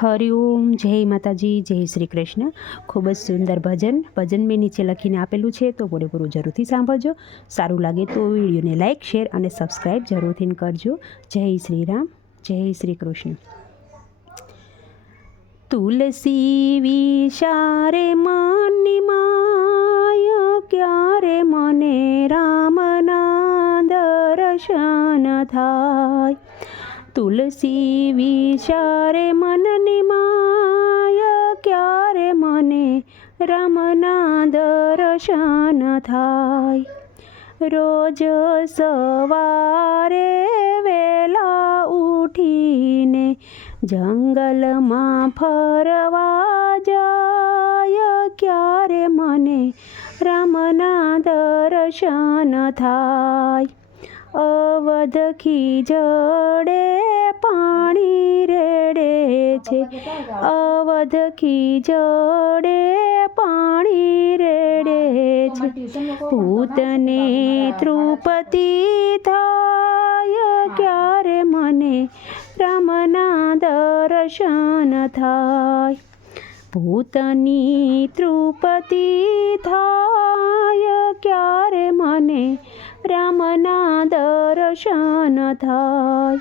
હરિઓમ, જય માતાજી, જય શ્રી કૃષ્ણ. ખૂબ જ સુંદર ભજન. ભજન મેં નીચે લખીને આપેલું છે, તો પૂરેપૂરું જરૂરથી સાંભળજો. સારું લાગે તો વિડીયોને લાઇક શેર અને સબસ્ક્રાઈબ જરૂરથી કરજો. જય શ્રી રામ, જય શ્રી કૃષ્ણ. તુલસી વિશારે માની માય, ક્યારે મને રામના દર્શન થાય? તુલસી વિચારે મનની માયા, ક્યારે મને રમના દર્શન થાય? રોજ સવારે વેલા ઉઠીને જંગલમાં ફરવા જાય, ક્યારે મને રમના દર્શન થાય? અવધખી જડે પાણી રેડે છે. અવધખી જડે પાણી રેડે છે. ભૂતને તૃપતિ થાય ક્યારે મને રમના દર્શન થાય? ભૂતની તૃપતિ થાય ક્યારે મને રામના દર્શન થાય.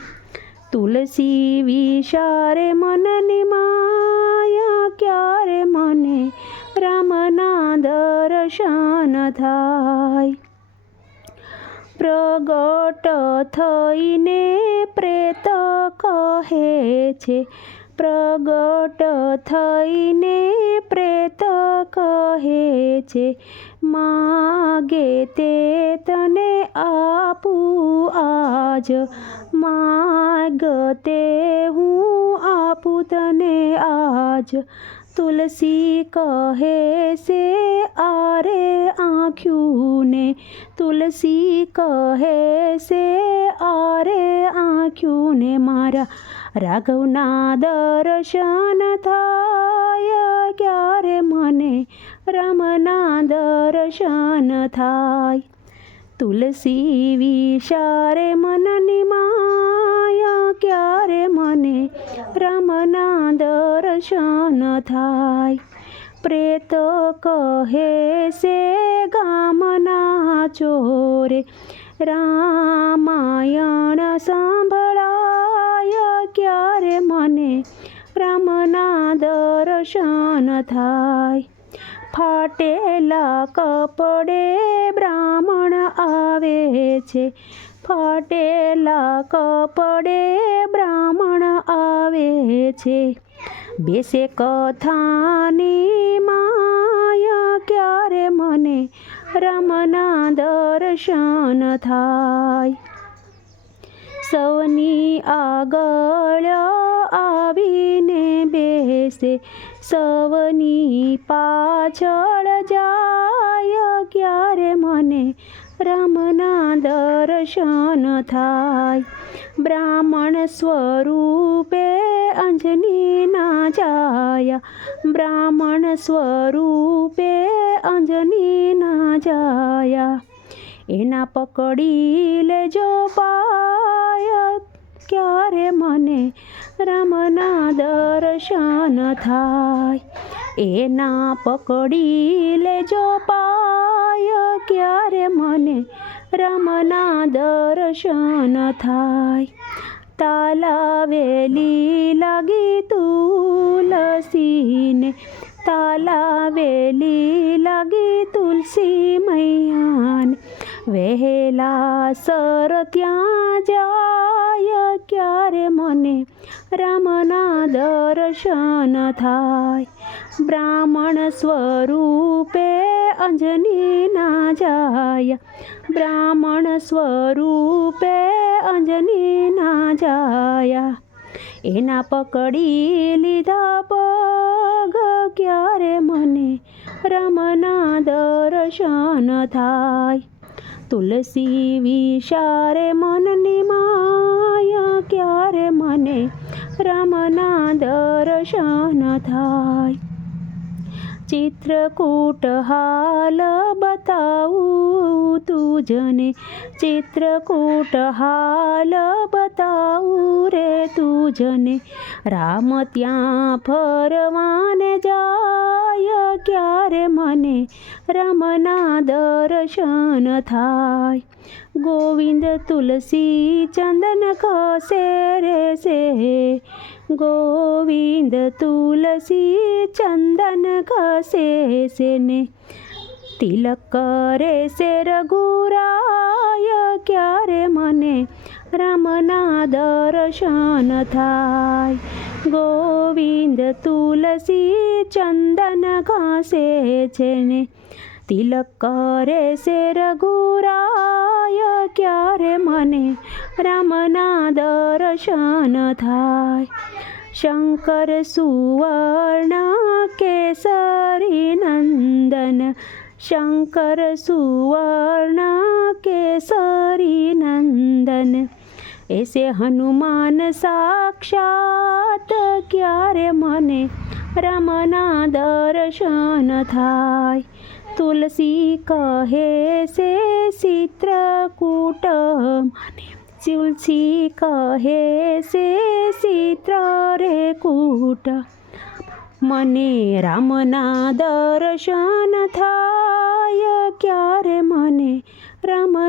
તુલસી વિચારે મનની માયા ક્યારે મને રામના દર્શન થાય. પ્રગટ થઈને પ્રેત કહે છે, પ્રગટ થઈને છે। માગે તે તને આપું આજ। માગ તે હું આપું તને આજ। તુલસી કહે છે, આરે આંખ્યુંને. તુલસી કહે છે, આરે આંખ્યુંને મારા રાઘવના દર્શન થાય ક્યારે મને રામના દર્શન થાય તુલસી વિશારે મનની માયા ક્યારે મને રામના દર્શન થાય પ્રેત કહે છે ગામના ચોરે રામાયણ ક્યારે મને રામના દર્શન થાય. ફાટેલા કપડે બ્રાહ્મણ આવે છે. ફાટેલા કપડે બ્રાહ્મણ આવે છે. બેસે કથાની માયા ક્યારે મને રમના દર્શન થાય? સૌની આગળ આવીને બેસે, સવની પાછળ જાય ક્યારે મને રામના દર્શન થાય? બ્રાહ્મણ સ્વરૂપે અંજની ના જાયા, બ્રાહ્મણ સ્વરૂપે અંજની ના જાયા. એના પકડી લેજો પાય ક્યારે મને રામના દર્શન થાય? એના પકડી લેજો પાય, ક્યારે મને રામના દર્શન થાય? તાલાવેલી લાગી તુલસીને તાલાવેલી લાગી તુલસી મૈયાને, વહેલા સર ત્યાં જાય. રામના દર્શન થાય. બ્રાહ્મણ સ્વરૂપે અંજની ના જાય. બ્રાહ્મણ સ્વરૂપે અંજની ના જાયા. એના પકડી લીધા પગ ક્યારે મને રમના દર્શન થાય. તુલસી વિશારે મનની માયા ક્યારે મને રામના દર્શન થાય? ચિત્રકૂટ હાલ બતાવું તું જને ચિત્રકૂટ હાલ બતાવું રે તું જને રામ ત્યાં ફરવાને જાય ક્યારે મને રમના દર્શન થાય ગોવિંદ તુલસી ચંદન કસે રે ગોવિંદ તુલસી ચંદન કસે છે ને તિલક કરે છે રઘુરાય ક્યારે મને રામના દર્શન થાય ગોવિંદ તુલસી ચંદન ઘાસે છે ને તિલક કરે છે રઘુરાય, ક્યારે મને રામના દર્શન થાય? શંકર સુવર્ણ કેસરી નંદન, શંકર સુવર્ણ કેસરી નંદન. એસે હનુમાન સાક્ષાત, ક્યારે મને રમના દર્શન થાય? તુલસી કહે છે ચિત્રકૂટ તુલસી કહે છે ચિત્ર કૂટ. મને રામના દર્શન થાય ક્યારે મને રામ